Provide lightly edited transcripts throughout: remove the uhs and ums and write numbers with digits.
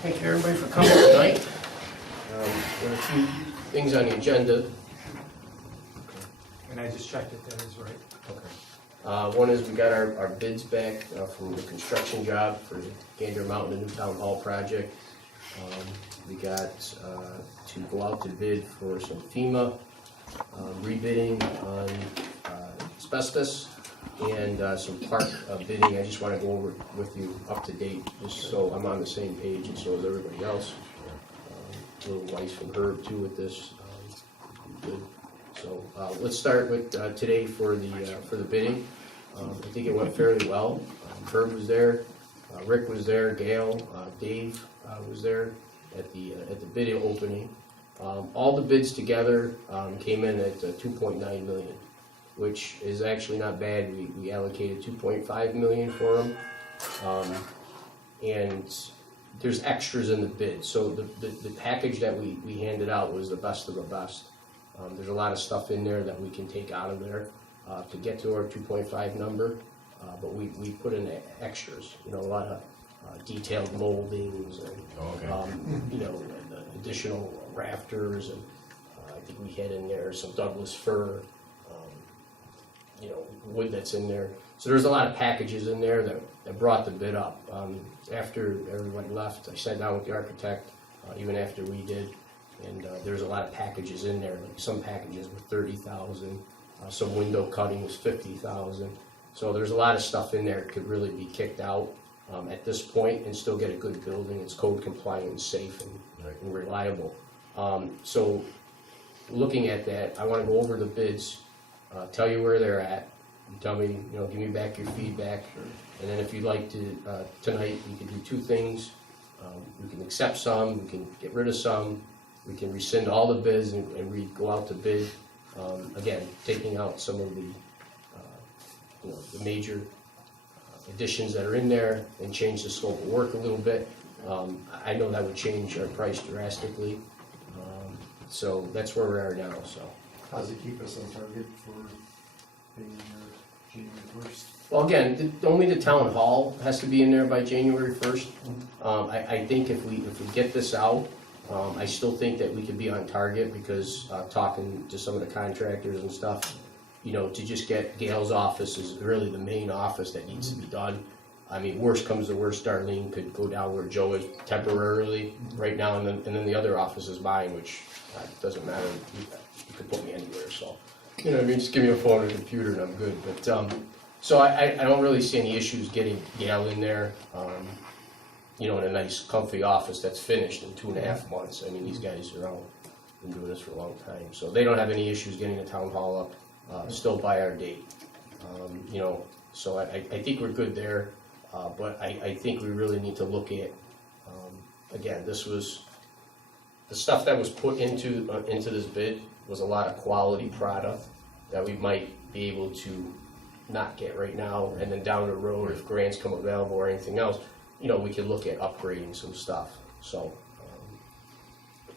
Thank you everybody for coming tonight. There are a few things on the agenda. And I just checked it, that is right. Okay. One is we got our bids back from the construction job for the Gander Mountain, the new town hall project. We got to go out to bid for some FEMA rebidding on asbestos and some park bidding. I just want to go over with you up to date, just so I'm on the same page and so is everybody else. A little advice from Herb too with this. Good. So let's start with today for the bidding. I think it went fairly well. Herb was there, Rick was there, Gail, Dave was there at the bidding opening. All the bids together came in at 2.9 million, which is actually not bad. We allocated 2.5 million for them, and there's extras in the bid. So the package that we handed out was the best of the best. There's a lot of stuff in there that we can take out of there to get to our 2.5 number, but we put in extras, a lot of detailed moldings and, additional rafters, and I think we had in there some Douglas fir, wood that's in there. So there's a lot of packages in there that brought the bid up. After everybody left, I sat down with the architect, even after we did, and there's a lot of packages in there. Like some packages were 30,000, some window cutting was 50,000. So there's a lot of stuff in there that could really be kicked out at this point and still get a good building. It's code compliant and safe and reliable. So looking at that, I want to go over the bids, tell you where they're at. You tell me, give me back your feedback. And then if you'd like to, tonight, we can do two things. We can accept some, we can get rid of some, we can rescind all the bids and go out to bid. Again, taking out some of the major additions that are in there and change the scope of work a little bit. I know that would change our price drastically. So that's where we are now. So. How does it keep us on target for paying January 1st? Well, again, only the town hall has to be in there by January 1st. I think if we get this out, I still think that we could be on target because talking to some of the contractors and stuff, to just get Gail's office is really the main office that needs to be done. I mean, worst comes to worst, Darlene could go down where Joe is temporarily right now, and then the other office is mine, which doesn't matter. You could put me anywhere, so just give me a phone or a computer and I'm good. But so I don't really see any issues getting Gail in there, in a nice, comfy office that's finished in 2.5 months. I mean, these guys are all been doing this for a long time, so they don't have any issues getting the town hall up still by our date. So I think we're good there. But I think we really need to look at, again, this was, the stuff that was put into this bid was a lot of quality product that we might be able to not get right now, and then down the road, if grants come available or anything else, we could look at upgrading some stuff. So,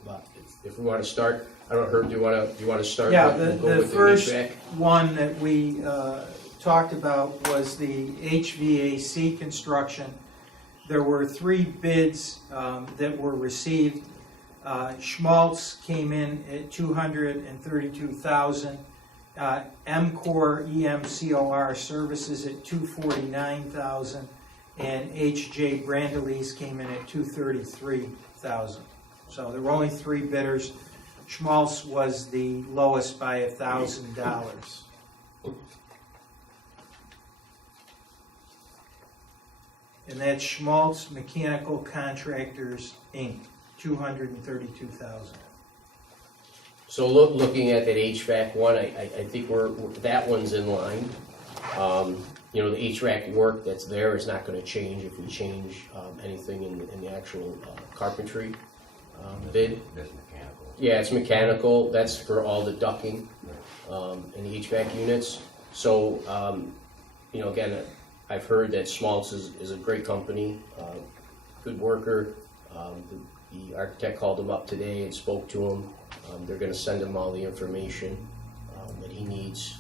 but if we want to start, I don't know, Herb, do you want to start? Yeah, with the first one that we talked about was the HVAC construction. There were 3 bids that were received. Schmaltz came in at $232,000. MCOR EMCOR Services at $249,000, and HJ Brandelise came in at $233,000. So there were only 3 bidders. Schmaltz was the lowest by $1,000. And that's Schmaltz Mechanical Contractors, Inc., $232,000. So looking at that HVAC one, I think that one's in line. The HVAC work that's there is not going to change if we change anything in the actual carpentry bid. That's mechanical. Yeah, it's mechanical. That's for all the ducting in the HVAC units. So, again, I've heard that Schmaltz is a great company, good worker. The architect called him up today and spoke to him. They're going to send him all the information that he needs,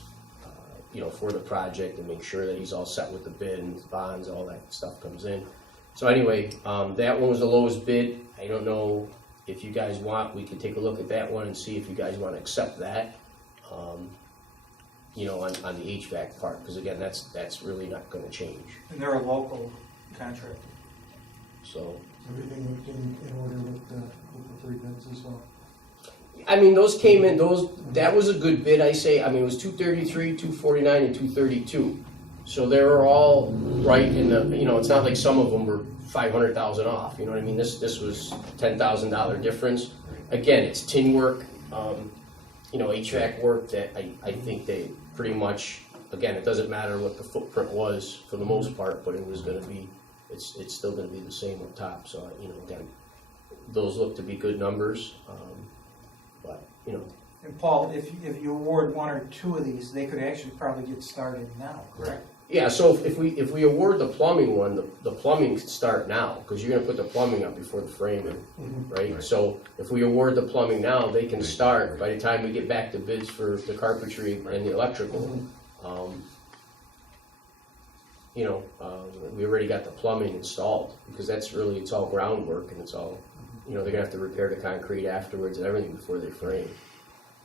for the project, and make sure that he's all set with the bid and bonds, all that stuff comes in. So anyway, that one was the lowest bid. I don't know if you guys want, we could take a look at that one and see if you guys want to accept that. You know, on the HVAC part, because again, that's really not going to change. And they're a local contractor. So, Everything looked in order with the 3 bids as well. I mean, those came in, that was a good bid, I say. I mean, it was 233, 249, and 232. So they were all right in the, you know, it's not like some of them were 500,000 off, you know what I mean? This was $10,000 difference. Again, it's tin work, you know, HVAC work that I think they pretty much, again, it doesn't matter what the footprint was for the most part, but it was gonna be, it's still gonna be the same on top. So, you know, again, those look to be good numbers, but, you know. And Paul, if you award 1 or 2 of these, they could actually probably get started now, correct? Yeah, so if we award the plumbing one, the plumbing could start now, because you're gonna put the plumbing up before the framing, right? So if we award the plumbing now, they can start by the time we get back to bids for the carpentry and the electrical. You know, we already got the plumbing installed, because that's really, it's all groundwork, and it's all, you know, they're gonna have to repair the concrete afterwards and everything before they frame.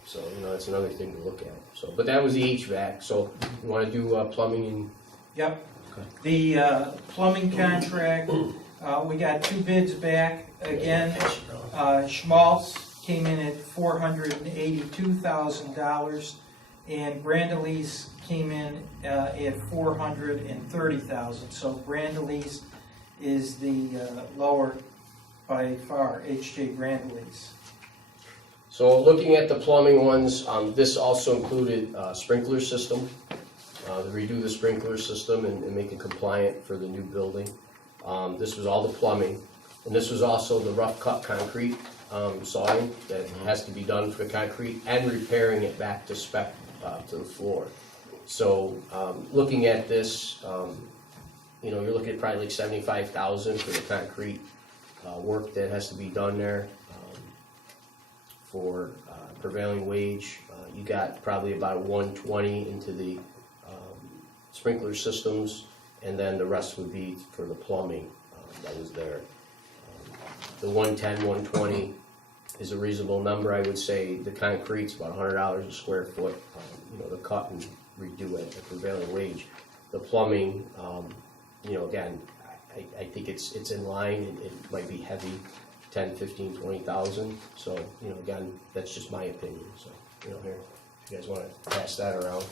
So, you know, that's another thing to look at. So, but that was the HVAC, so you wanna do plumbing and? Yep. Okay. The plumbing contract, we got 2 bids back. Again, Schmaltz came in at $482,000, and Brandalese came in at $430,000. So Brandalese is the lower by far, H.J. Brandalese. So looking at the plumbing ones, this also included sprinkler system, to redo the sprinkler system and make it compliant for the new building. This was all the plumbing, and this was also the rough cut concrete sawing that has to be done for the concrete and repairing it back to spec to the floor. So looking at this, you know, you're looking at probably like $75,000 for the concrete work that has to be done there. For prevailing wage, you got probably about 120 into the sprinkler systems, and then the rest would be for the plumbing that was there. The 110, 120 is a reasonable number. I would say the concrete's about $100 a square foot, you know, to cut and redo it at prevailing wage. The plumbing, you know, again, I think it's in line. It might be heavy, 10, 15, 20,000. So, you know, again, that's just my opinion. So, you know, here, if you guys want to pass that around.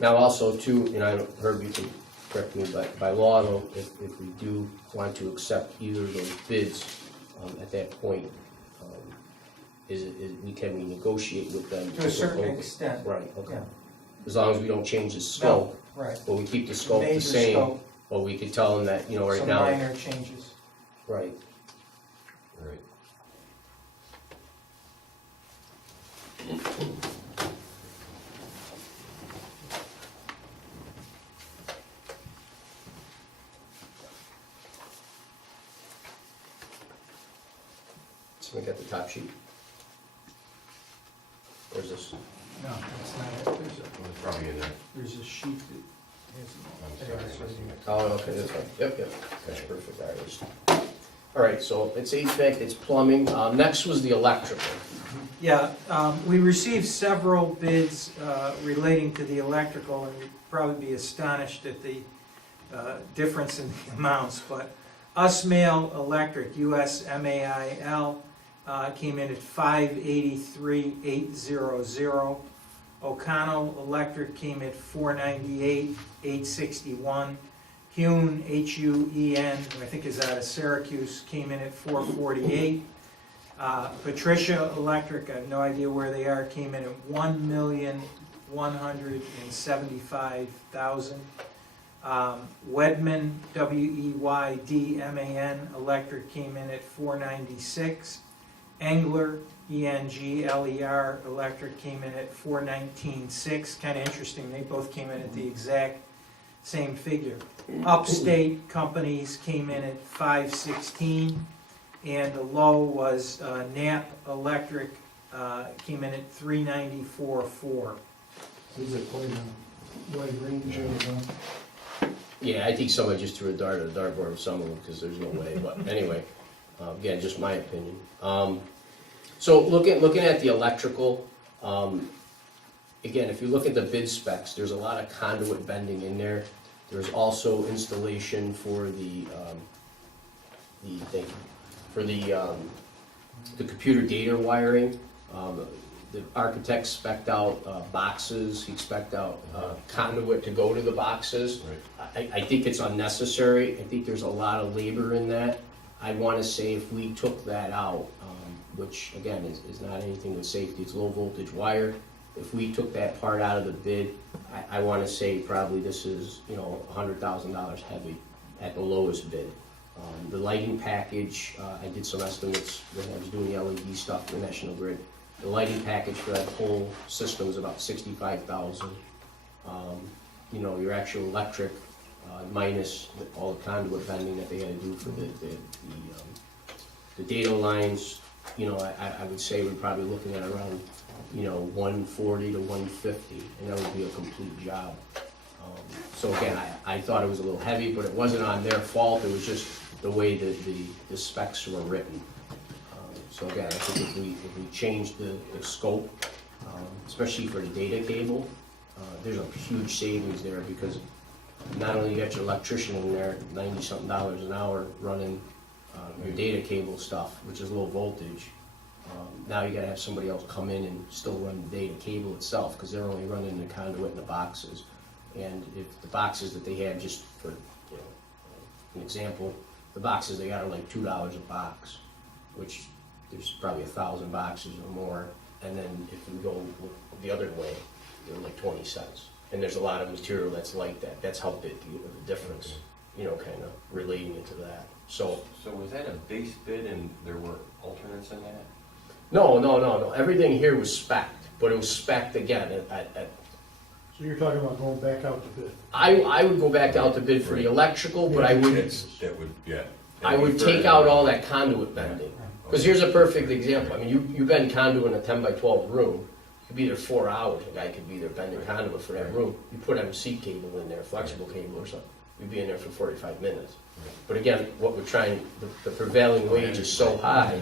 Now, also, too, and I heard you can correct me, but by law, though, if we do want to accept either of those bids at that point, can we negotiate with them? To a certain extent. Right, okay. Yeah. As long as we don't change the scope. Right. But we keep the scope the Major same, scope. but we could tell them that, you know, right Some now. minor changes. Right. Right. So we got the top sheet. Where's this? No, that's not it. It's probably in there. There's a sheet that I'm sorry. Oh, okay, that's fine. Yep, that's perfect, all right. All right, so it's HVAC, it's plumbing. Next was the electrical. Yeah, we received several bids relating to the electrical, and you'd probably be astonished at the difference in the amounts, but Usmail Electric, USMAIL, came in at $583,800. O'Connell Electric came at $498,861. Hune, H-U-E-N, who I think is out of Syracuse, came in at $448,000. Patricia Electric, I have no idea where they are, came in at $1,175,000. Wedman, W-E-Y-D-M-A-N, Electric came in at $496,000. Engler, E-N-G-L-E-R, Electric came in at $419,600. Kind of interesting, they both came in at the exact same figure. Upstate Companies came in at $516,000, and the low was Knapp Electric, came in at $394,400. These are quite Wide range of, Yeah, I think somebody just threw a dart at a dartboard with some of them, because there's no way, but anyway, again, just my opinion. So looking at the electrical, again, if you look at the bid specs, there's a lot of conduit bending in there. There's also installation for the computer data wiring. The architect spec'd out boxes, he spec'd out conduit to go to the boxes. I think it's unnecessary, I think there's a lot of labor in that. I wanna say if we took that out, which again is not anything with safety, it's low voltage wire. If we took that part out of the bid, I wanna say probably this is, $100,000 heavy at the lowest bid. The lighting package, I did some estimates when I was doing the LED stuff for National Grid. The lighting package for that whole system is about $65,000. Your actual electric, minus all the conduit bending that they had to do for the data lines, I would say we're probably looking at around, 140 to 150, and that would be a complete job. So again, I thought it was a little heavy, but it wasn't on their fault, it was just the way that the specs were written. So again, I think if we change the scope, especially for the data cable, there's a huge savings there, because not only you got your electrician in there, $90-something an hour running your data cable stuff, which is low voltage. Now you gotta have somebody else come in and still run the data cable itself, because they're only running the conduit and the boxes. And if the boxes that they have, just for an example, the boxes they got are like $2 a box, which there's probably 1,000 boxes or more. And then if we go the other way, they're like 20 cents. And there's a lot of material that's like that. That's how big the difference, kind of relating it to that. So was that a base bid and there were alternates in that? no. Everything here was spec'd, but it was spec'd again at so you're talking about going back out to bid? I would go back out to bid for the electrical, but I would That would take out all that conduit bending. Because here's a perfect example. I mean, you bend conduit in a 10 by 12 room, you could be there 4 hours. A guy could be there bending conduit for that room. You put MC cable in there, flexible cable or something, you'd be in there for 45 minutes. But again, what we're trying, the prevailing wage is so high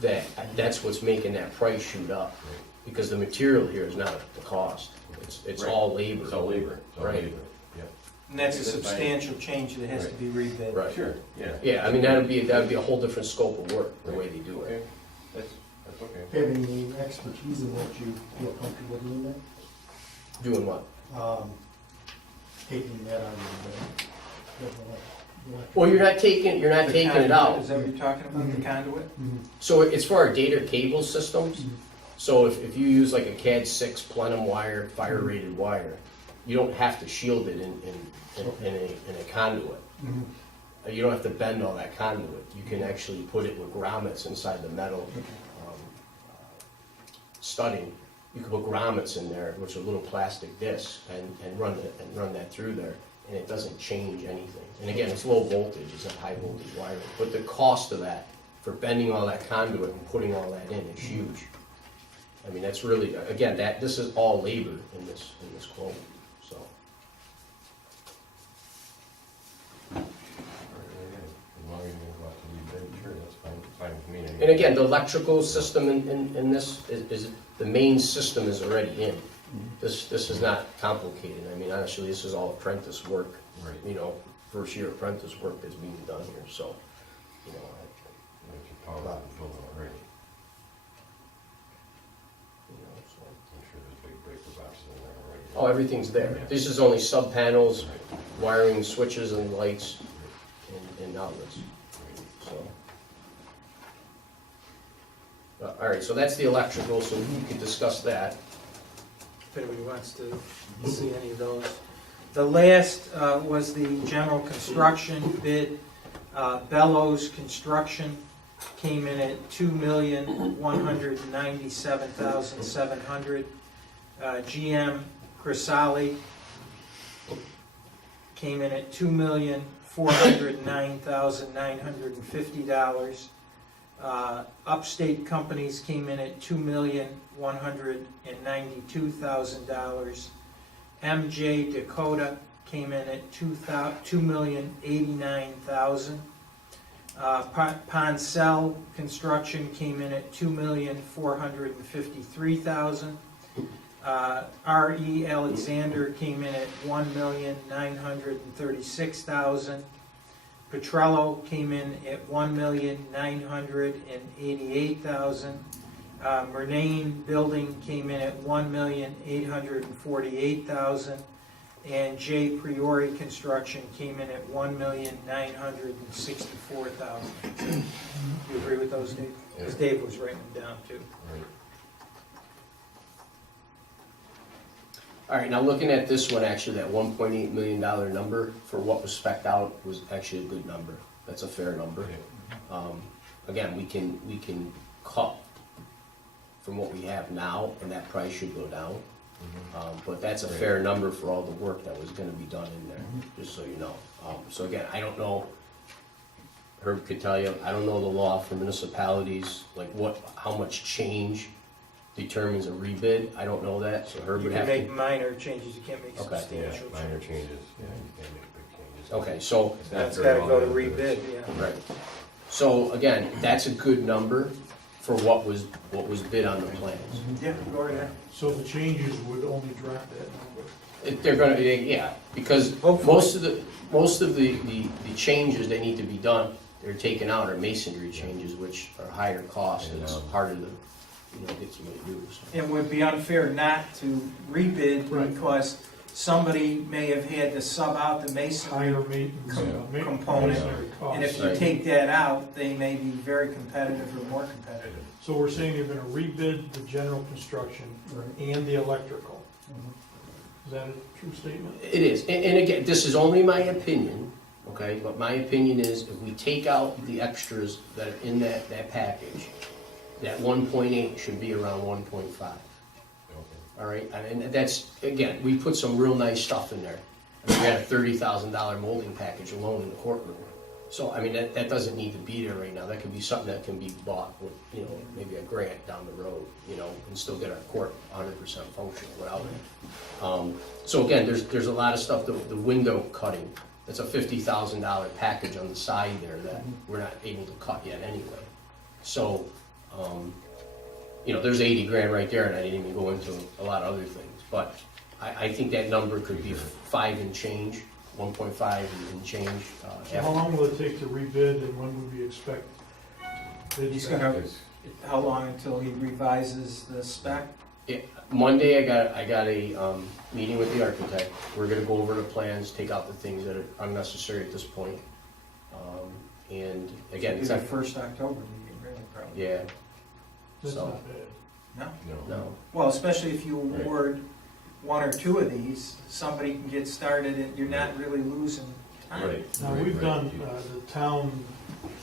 that's what's making that price shoot up. Because the material here is not the cost. It's all labor. It's all labor. Right. And that's a substantial change that has to be rebid. Right. Sure, yeah. Yeah, I mean, that'd be a whole different scope of work, the way they do Okay, it. that's okay. Having any expertise in that, you feel comfortable doing that? Doing what? Taking that out of the bid? Well, you're not taking The it conduit, out. Is that what you're talking about, the conduit? So it's for our data cable systems. So if you use like a CAD 6 plenum wire, fire rated wire, you don't have to shield it in a conduit. You don't have to bend all that conduit. You can actually put it with grommets inside the metal studding. You can put grommets in there, which are little plastic discs, and run that through there, and it doesn't change anything. And again, it's low voltage, it's not high voltage wiring. But the cost of that, for bending all that conduit and putting all that in, is huge. I mean, that's really, again, this is all labor in this quote, so. As long as you can go out to rebid, sure, that's fine with me. And again, the electrical system in this is the main system is already in. This is not complicated. I mean, honestly, this is all apprentice work. Right. First year apprentice work that's being done here, so, If you power the building already, so. I'm sure there's big breaker boxes in there already. Oh, everything's there. This is only sub panels, wiring switches and lights and outlets, so. All right, so that's the electrical, so we can discuss that. If anybody wants to see any of those. The last was the general construction bid. Bellows Construction came in at $2,197,700. GM Crisali came in at $2,409,950. Upstate Companies came in at $2,192,000. MJ Dakota came in at $2,089,000. Poncell Construction came in at $2,453,000. R.E. Alexander came in at $1,936,000. Petrello came in at $1,988,000. Murnane Building came in at $1,848,000. And J. Priori Construction came in at $1,964,000. You agree with those, Dave? Because Dave was writing them down too. Right. All right, now looking at this one, actually, that $1.8 million number for what was spec'd out was actually a good number. That's a fair number. Again, we can cut from what we have now, and that price should go down. But that's a fair number for all the work that was gonna be done in there, just so you know. So again, I don't know, Herb could tell you, I don't know the law for municipalities, like how much change determines a rebid. I don't know that, so Herb You would can have make to. minor changes, you can't make Okay. Yeah, substantial minor changes. changes, yeah, you can't make big changes. Okay, so, It's not That's very gotta go to long, but it's- rebid, yeah. right. So again, that's a good number for what was bid on the plans. Yeah, go ahead. So the changes would only drop that number. They're gonna, yeah, because Hopefully. most of the changes that need to be done, they're taken out are masonry changes, which are higher cost, and it's harder to, get somebody to do. So. It would be unfair not to rebid Right. because somebody may have had to sub out the masonry, Higher maintenance. component. Masonry and if costs. you Right. take that out, they may be very competitive or more competitive. So we're saying you're gonna rebid the general construction and the electrical. Is that a true statement? It is, and again, this is only my opinion, okay, but my opinion is if we take out the extras that are in that package, that 1.8 should be around 1.5. Okay. All right, and that's, again, we put some real nice stuff in there. I mean, we had a $30,000 molding package alone in the courtroom. So, I mean, that doesn't need to be there right now. That could be something that can be bought with, maybe a grant down the road, and still get our court 100% functional without it. So again, there's a lot of stuff, the window cutting, that's a $50,000 package on the side there that we're not able to cut yet anyway. So, there's 80 grand right there, and I didn't even go into a lot of other things. But I think that number could be 5 and change, 1.5 and change. So how long will it take to rebid and when would we expect? He's gonna, how long until he revises the spec? Monday, I got a meeting with the architect. We're gonna go over the plans, take out the things that are unnecessary at this point. And again, It's it's our first October meeting, really, probably. yeah, That's So- not bad. No? no, Well, especially if you award one or two of these, somebody can get started and you're not really losing time. Right. Now, right, we've right. done, the town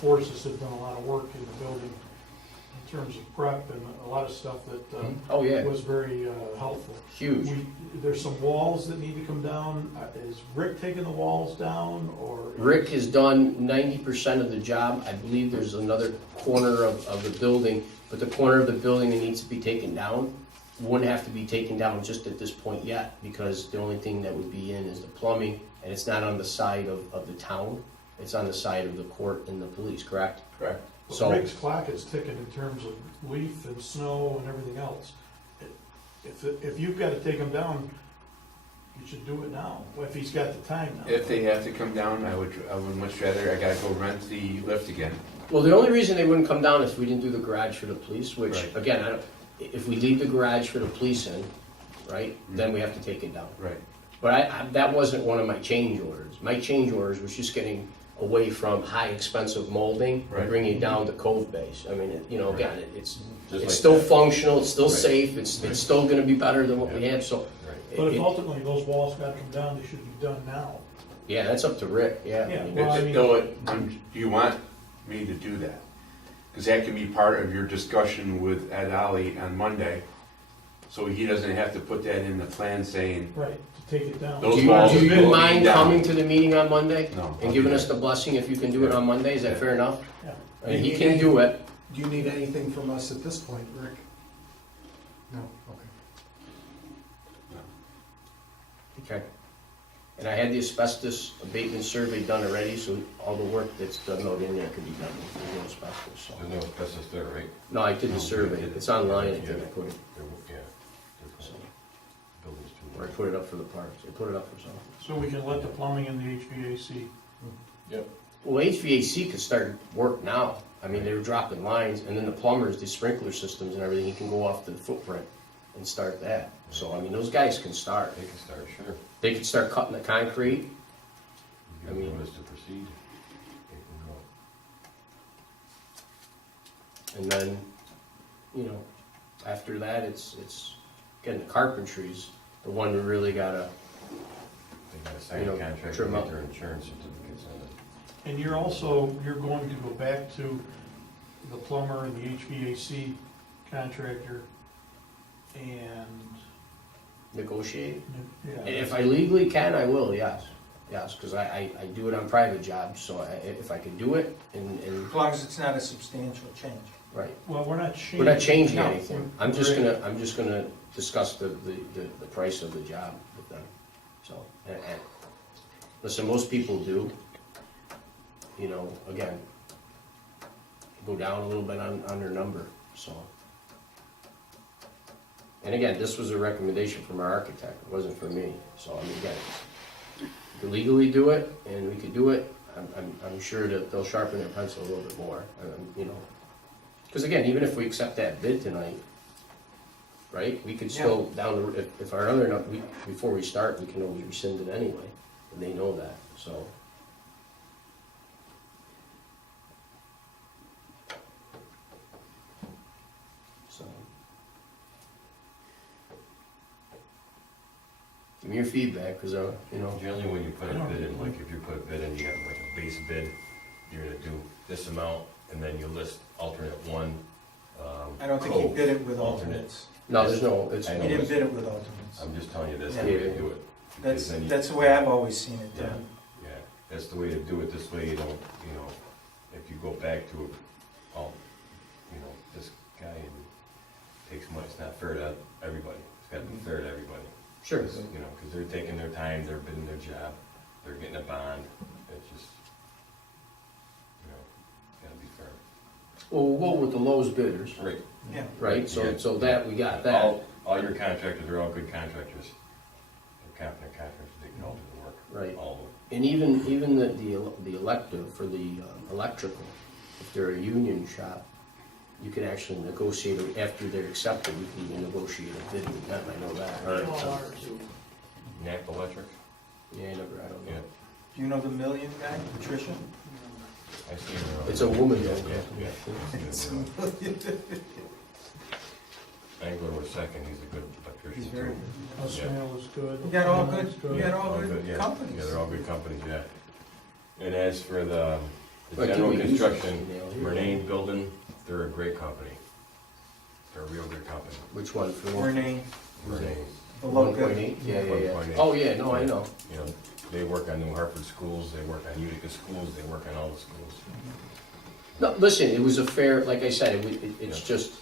forces have done a lot of work in the building in terms of prep and a lot of stuff that oh yeah, was very helpful. huge. There's some walls that need to come down. Is Rick taking the walls down or? Rick has done 90% of the job. I believe there's another corner of the building, but the corner of the building that needs to be taken down wouldn't have to be taken down just at this point yet, because the only thing that would be in is the plumbing, and it's not on the side of the town. It's on the side of the court and the police, correct? Correct. So- Rick's clock is ticking in terms of leaf and snow and everything else. If you've got to take them down, you should do it now, if he's got the time now. If they have to come down, I would much rather, I gotta go rent the lift again. Well, the only reason they wouldn't come down is if we didn't do the garage for the police, which, Right. again, if we leave the garage for the police in, right, then we have to take it down. Right. But that wasn't one of my change orders. My change orders was just getting away from high expensive molding and Right. bringing it down to cove base. I mean, again, it's Just like still that. functional, it's still Right. safe, it's still gonna be better than what we had, so. Right. But if it- ultimately those walls got to come down, they should be done now. Yeah, that's up to Rick, yeah. Yeah, I mean, well, I mean- Do you want me to do that? Because that can be part of your discussion with Ed Ali on Monday, so he doesn't have to put that in the plan saying, Right, to take it down. Those Do walls you will be mind down. coming to the meeting on Monday? No. And giving us the blessing if you can do it on Monday, is that fair enough? Yeah. I mean, he can do it. Do you need anything from us at this point, Rick? No, okay. And I had the asbestos abatement survey done already, so all the work that's done out in there can be done with no asbestos, so. There's no asbestos there, right? No, I did the survey, it's online, I think I put it, Yeah. so, Buildings too. or I put it up for the parks, I put it up for something. So we can let the plumbing and the HVAC. Yep. Well, HVAC could start work now, I mean, they were dropping lines, and then the plumbers, the sprinkler systems and everything, you can go off the footprint and start that. So, I mean, those guys can start, They can start, sure. they could start cutting the concrete, You I give mean- them notice to proceed. They can go. and then, you know, after that, it's, again, the carpentry's the one we really gotta, They gotta sign You know, a contract to trim get up. their insurance certificates on it. And you're going to go back to the plumber and the HVAC contractor and, negotiate. yeah. And if I legally can, I will, yes, because I do it on private jobs, so if I can do it, and, As long as it's not a substantial change. right. Well, we're not changing. We're not changing No. anything, I'm just gonna discuss the price of the job with them, so, and, listen, most people do, you know, again, go down a little bit on their number, so. And again, this was a recommendation from our architect, it wasn't for me, so, I mean, again, we could legally do it, and we could do it, I'm sure that they'll sharpen their pencil a little bit more, you know. Because again, even if we accept that bid tonight, right, we could still, down the, if our other, before we start, we can always rescind it anyway, and they know that, so. So. Give me your feedback, because, you know, Generally, when you put a bid in, like if you put a bid in, you have like a base bid, you're gonna do this amount, and then you list alternate one. I don't think he code, bid it with alternates. no, there's no, it's, I He know. didn't bid it with alternates. I'm just telling you that's the Yeah. way to do it. Because then you- That's the way I've always seen it Yeah, done. yeah, that's the way to do it, this way you don't, you know, if you go back to, you know, this guy and takes money, it's not fair to everybody, it's gotta be fair to everybody. sure. 'Cause, you know, because they're taking their time, they're bidding their job, they're getting a bond, it's just, you know, gotta be fair. Well, we'll go with the lowest bidders, Right. Yeah. right, so, Yeah. so that, we got that, All your contractors are all good contractors, they're competent contractors, they can all do the work. Right. All of them. and even the elective for the electrical, if they're a union shop, you can actually negotiate, it after they're accepted, you can even negotiate a bid with them, I know that. Knapp Electric, Yeah, I never, I don't yeah, know. Do you know the million guy, Patricia? I see her. It's a woman, Yeah, though. yeah. Angler was second, he's a good electrician He's too. very good. Osmail is good. You got all Hamlin's good, you got all All good good, yeah. companies. Yeah, they're all good companies, yeah. And as for the But do general we use construction, this email here? Murnane Building, they're a great company. They're a real good company. Which one? For Renee, Murnane, the One local. point eight? Yeah, yeah, yeah. 1.8. Oh, yeah, no, I know. you know, they work on New Hartford schools, they work on Utica schools, they work on all the schools. No, listen, it was a fair, like I said, it's Yeah. just,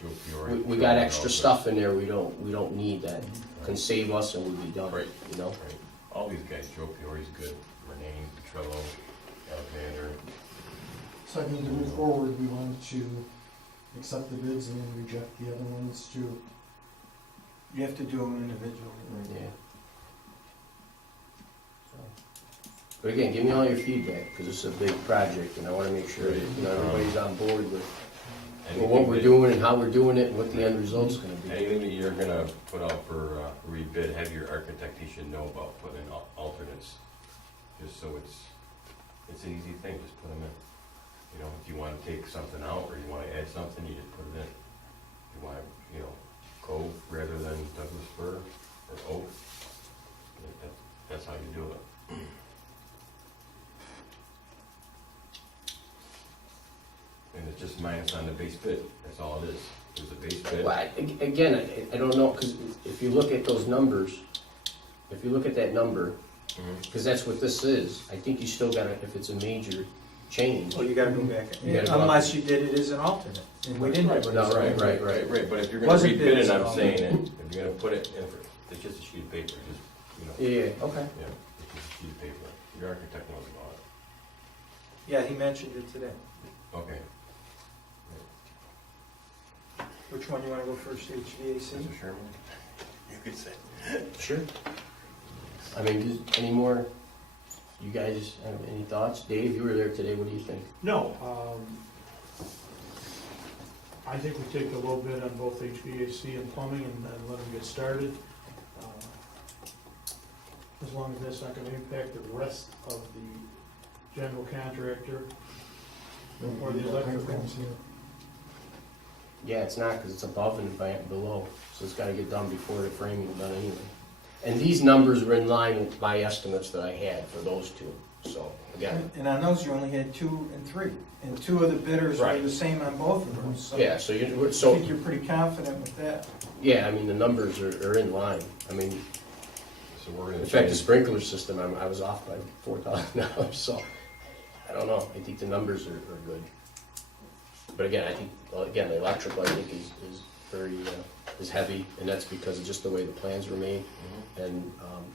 Joe Fiore, we Joe got and extra all stuff in there, we don't need that. Can save us and we'll be done, Right. you know? Right. All these guys, Joe Fiore's good, Murnane, Petrello, Alexander. So I mean, to move forward, we wanted to accept the bids and then reject the other ones too. You have to do them individually. Yeah. But again, give me all your feedback, because it's a big project, and I wanna make sure that, you know, everybody's on board with what we're doing and how we're doing it, and what the end result's gonna be. Anything that you're gonna put out for rebid, have your architect, he should know about putting in alternates. Just so it's an easy thing, just put them in. You know, if you wanna take something out, or you wanna add something, you just put it in. If you wanna, you know, cove rather than Douglas fir or oak, that's how you do it. And it's just minus on the base bid, that's all it is, it's a base bid. Well, again, I don't know, because if you look at those numbers, if you look at that number, Mhm. because that's what this is, I think you still gotta, if it's a major change. Well, you gotta go back, You gotta go unless you did it as an alternate, and we didn't. do it No, as an right, alternate. right. But if you're gonna Wasn't rebid bids it, at I'm all. saying it, if you're gonna put it in, it's just a sheet of paper, just, you know, Yeah, okay. yeah, Yeah, he mentioned it today. Okay. Which one you wanna go first, HVAC? Mr. Sherman? You could say. Sure. I mean, any more, you guys have any thoughts? Dave, you were there today, what do you think? No, I think we take a little bit on both HVAC and plumbing and then let them get started. As long as that's not gonna impact the rest of the general contractor or the electrical. Yeah, it's not, because it's above and below, so it's gotta get done before the framing is done anyway. And these numbers were in line with my estimates that I had for those two, so, again, And on those, you only had 2 and 3, and 2 of the bidders were Right. the same on both of those, so. yeah, so you, I so, think you're pretty confident with that. yeah, I mean, the numbers are in line. I mean, So we're gonna in fact, the change, sprinkler system, I was off by $4,000, so, I don't know, I think the numbers are good. But again, I think, well, again, the electrical, I think, is very, is heavy, and that's because of just the way the plans were made. And,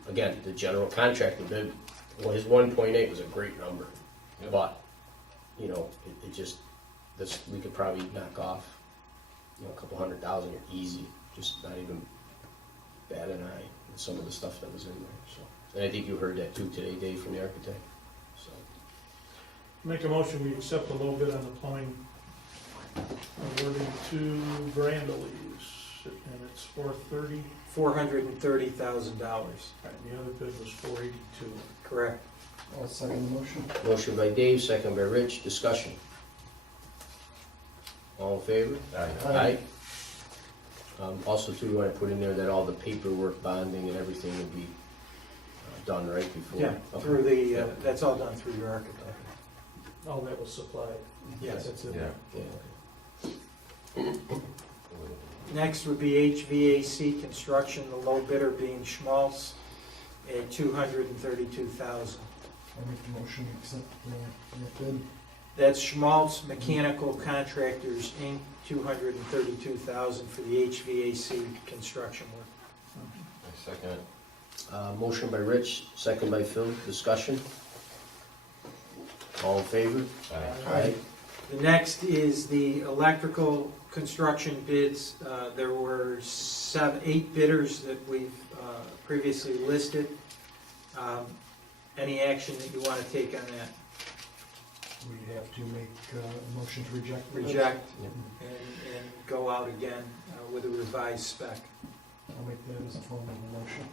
again, the general contractor bid, well, his 1.8 was a great number, Yep. but, you know, it just, this, we could probably knock off, you know, a couple $100,000 easy, just not even bat an eye with some of the stuff that was in there, so. And I think you heard that too today, Dave, from the architect, so. Make a motion, we accept a little bit on the plumbing, awarding to Brandalese, and it's $430. $430,000, The other bid was $482. correct? I'll second the motion. Motion by Dave, second by Rich, discussion. All in favor? Aye. Also too, we want to put in there that all the paperwork, bonding and everything will be done right before. Yeah, Okay. through the, that's all done through your architect. All that was supplied. Yes. That's it. Yeah. Yeah. Next would be HVAC construction, the low bidder being Schmaltz at $232,000. I'll make the motion to accept the bid. That's Schmaltz Mechanical Contractors, Inc., $232,000 for the HVAC construction work. I second it. Motion by Rich, second by Phil, discussion. All in favor? Aye. The next is the electrical construction bids. There were 8 bidders that we've previously listed. Any action that you want to take on that? We have to make a motion to reject. the bid. Reject Yep. and go out again with a revised spec. I'll make that as a form of a motion.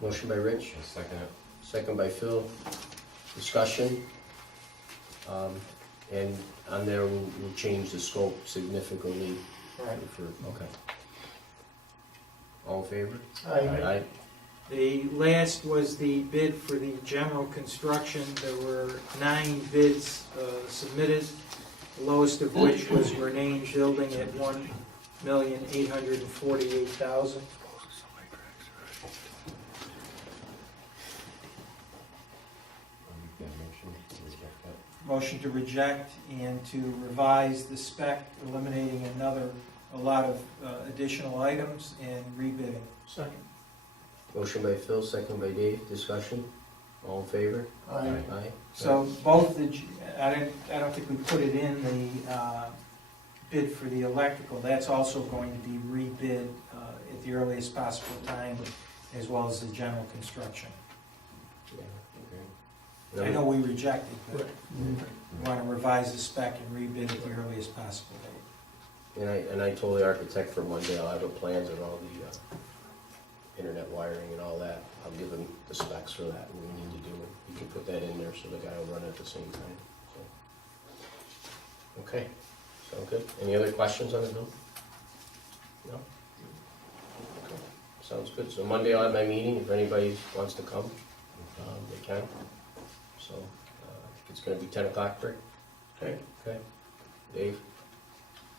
Motion by Rich, I second it. second by Phil, discussion. And on there, we'll change the scope significantly Right. for, okay. All in favor? Aye. The last was the bid for the general construction. There were 9 bids submitted, the lowest of which was Renane Building at $1,848,000. I'll make that motion to reject that. Motion to reject and to revise the spec, eliminating a lot of additional items and rebidding. Second. Motion by Phil, second by Dave, discussion. All in favor? Aye. Aye. So both I don't think we put it in the bid for the electrical. That's also going to be rebid at the earliest possible time, as well as the general construction. Yeah, okay. I know we rejected, but Right. we want to revise the spec and rebid at the earliest possible date. And I told the architect for Monday, I'll have the plans of all the internet wiring and all that. I'll give him the specs for that, and we need to do it. You can put that in there so the guy will run it at the same time, so. Okay, sound good? Any other questions on it, Bill? No? Okay, sounds good. So Monday I'll have my meeting, if anybody wants to come, they can. So, it's gonna be 10 o'clock, Rick? Okay, okay. Dave?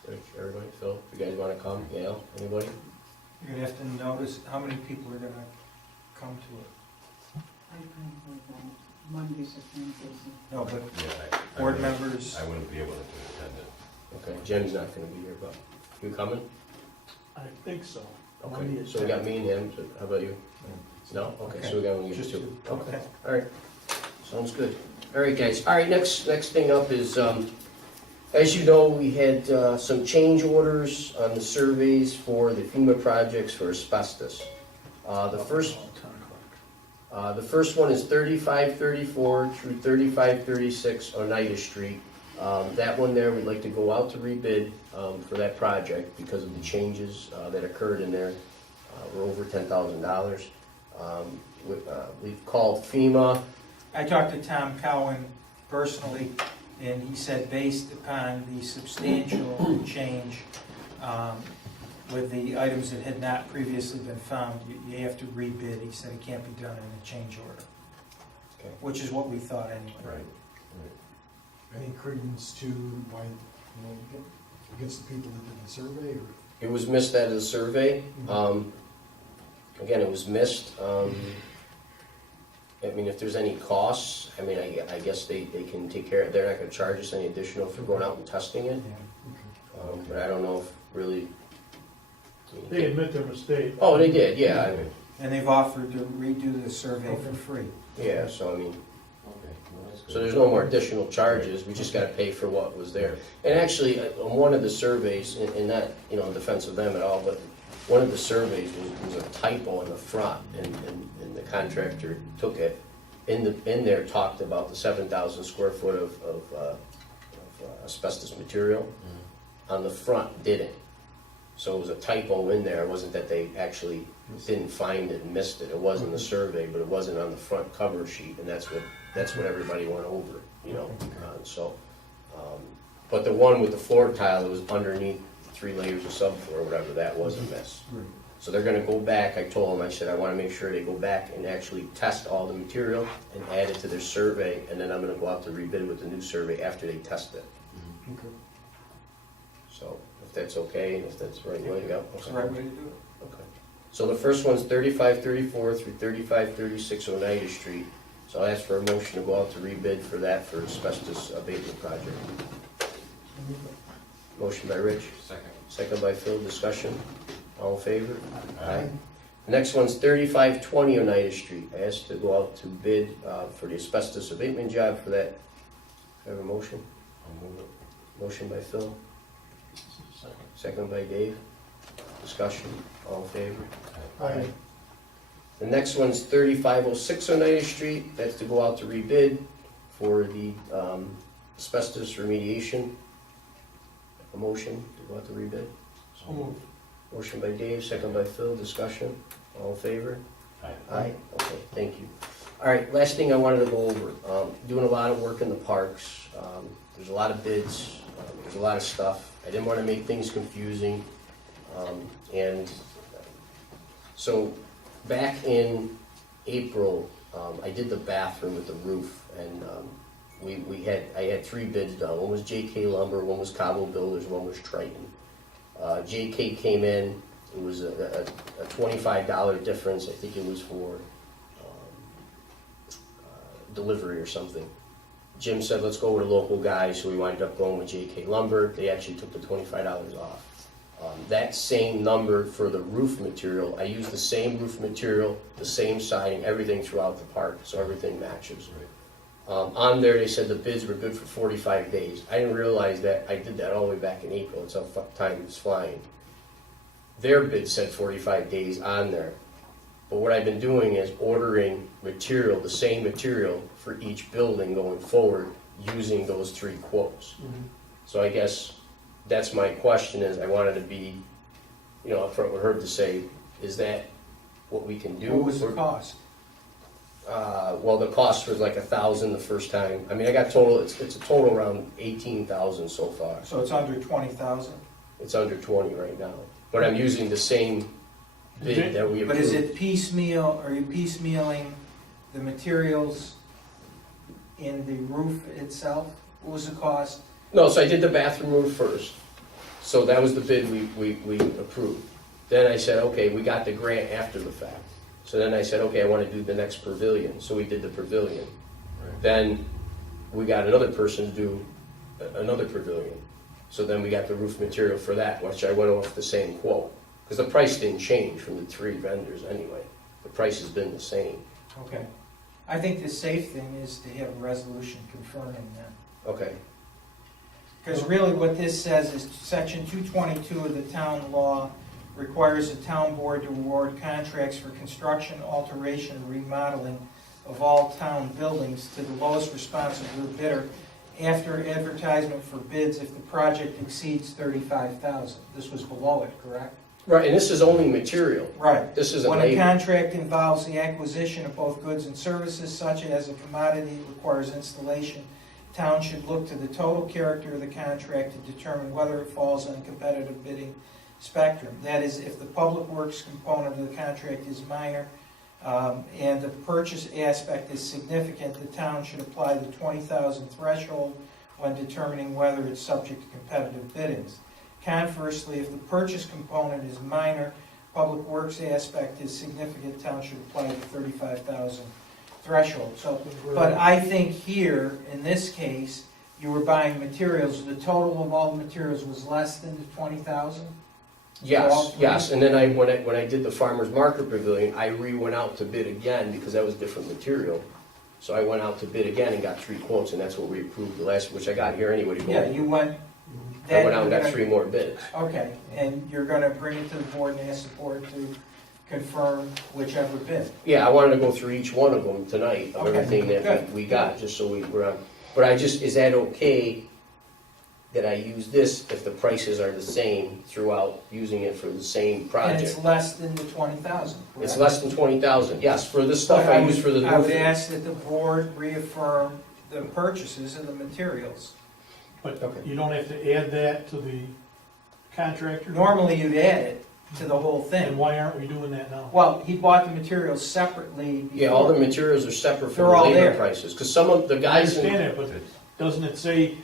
Rich, everybody, Phil, if you guys wanna come, Gail, anybody? You're gonna have to notice how many people are gonna come to it. I probably won't. Monday's a transition. No, but Yeah, I board wouldn't- members, I wouldn't be able to attend it. Okay, Jen's not gonna be here, but you coming? I think so. Okay, Monday so we got me and him, so how about you? No? Okay, so we got only you just two. two. Okay, all right, sounds good. All right, guys. All right, next thing up is, as you know, we had some change orders on the surveys for the FEMA projects for asbestos. The first one is 3534 through 3536 Oneida Street. That one there, we'd like to go out to rebid for that project because of the changes that occurred in there. We're over $10,000. We've called FEMA. I talked to Tom Cowan personally, and he said based upon the substantial change with the items that had not previously been found, you have to rebid. He said it can't be done in a change order, Okay. which is what we thought anyway. Right. Any credence to why, against the people that did the survey, or? It was missed out of the survey. Again, it was missed. I mean, if there's any costs, I mean, I guess they can take care of it. They're not gonna charge us any additional for going out and testing it. But I don't know if really. They admit their mistake. Oh, they did, yeah. I mean, And they've offered to redo the survey for free. yeah, so I mean, Okay, well, that's good. so there's no more additional charges. We just gotta pay for what was there. And actually, on one of the surveys, and not, in defense of them at all, but one of the surveys was a typo in the front, and the contractor took it. In there talked about the 7,000 square foot of asbestos material. On the front, didn't. So it was a typo in there. It wasn't that they actually didn't find it and missed it. It was in the survey, but it wasn't on the front cover sheet, and that's what everybody went over, but the one with the floor tile that was underneath 3 layers of subfloor, or whatever, that was a miss. So they're gonna go back. I told them, I said, I wanna make sure they go back and actually test all the material and add it to their survey, and then I'm gonna go out to rebid with the new survey after they test it. Okay. So, if that's okay, and if that's the right way to go. That's the right way to do it. Okay. So the first one's 3534 through 3536 Oneida Street. So I'll ask for a motion to go out to rebid for that for asbestos abatement project. Motion by Rich, Second. second by Phil, discussion. All in favor? Aye. Next one's 3520 Oneida Street. I asked to go out to bid for the asbestos abatement job for that. Do I have a motion? I'll move it. Motion by Phil, Second. second by Dave. Discussion. All in favor? Aye. The next one's 3506 Oneida Street. That's to go out to rebid for the asbestos remediation. A motion to go out to rebid. So moved. Motion by Dave, second by Phil. Discussion. All in favor? Aye. Okay, thank you. All right, last thing I wanted to go over. Doing a lot of work in the parks. There's a lot of bids. There's a lot of stuff. I didn't want to make things confusing. And so back in April, I did the bathroom with the roof, and I had 3 bids done. One was JK Lumber, one was Cabo Builders, one was Triton. JK came in. It was a $25 difference. I think it was for delivery or something. Jim said, let's go with a local guy, so we wound up going with JK Lumber. They actually took the $25 off. That same number for the roof material, I used the same roof material, the same siding, everything throughout the park, so everything matches. On there, they said the bids were good for 45 days. I didn't realize that. I did that all the way back in April. It's how time is flying. Their bid said 45 days on there. But what I've been doing is ordering material, the same material for each building going forward, using those 3 quotes. So I guess that's my question, is I wanted to be, upfront with Herb to say, is that what we can do? What was the Or- cost? Well, the cost was like $1,000 the first time. I mean, I got total, it's a total around 18,000 so far. So it's under 20,000? It's under 20 right now. But I'm using the same bid that we But approved. is it piecemeal, are you piecemealing the materials in the roof itself? What was the cost? No, so I did the bathroom roof first. So that was the bid we approved. Then I said, okay, we got the grant after the fact. So then I said, okay, I want to do the next pavilion. So we did the pavilion. Right. Then we got another person to do another pavilion. So then we got the roof material for that, which I went off the same quote. Because the price didn't change from the 3 vendors anyway. The price has been the same. Okay. I think the safe thing is to have a resolution confirming that. Okay, Because really what this says is section 222 of the town law requires the town board to award contracts for construction, alteration, and remodeling of all town buildings to the lowest responsible bidder after advertisement for bids if the project exceeds $35,000. This was below it, correct? right, and this is only material. Right. This isn't When a labor. contract involves the acquisition of both goods and services, such as a commodity that requires installation, town should look to the total character of the contract to determine whether it falls on competitive bidding spectrum. That is, if the public works component of the contract is minor and the purchase aspect is significant, the town should apply the 20,000 threshold when determining whether it's subject to competitive biddings. Conversely, if the purchase component is minor, public works aspect is significant, town should apply the 35,000 threshold. So, but I think here, in this case, you were buying materials, the total of all the materials was less than the 20,000? Yes, yes, and then when I did the farmer's market pavilion, I went out to bid again because that was different material. So I went out to bid again and got 3 quotes, and that's what we approved the last, which I got here anyway to go. Yeah, you went. I went out and got 3 more bids. Okay, and you're gonna bring it to the board and ask the board to confirm whichever bid. Yeah, I wanted to go through each one of them tonight, of Okay, everything that good. we got, just so we were on. But is that okay that I use this if the prices are the same throughout, using it for the same And project? it's less than the 20,000, correct? It's less than 20,000, yes, for the stuff I use for the I would roofing. ask that the board reaffirm the purchases of the materials. But Okay. you don't have to add that to the contractor? Normally, you'd add it to the whole And thing. why aren't we doing that now? Well, he bought the materials separately before. Yeah, all the materials are separate from They're the all labor there. prices, because some of the I guys understand in, it, but doesn't it say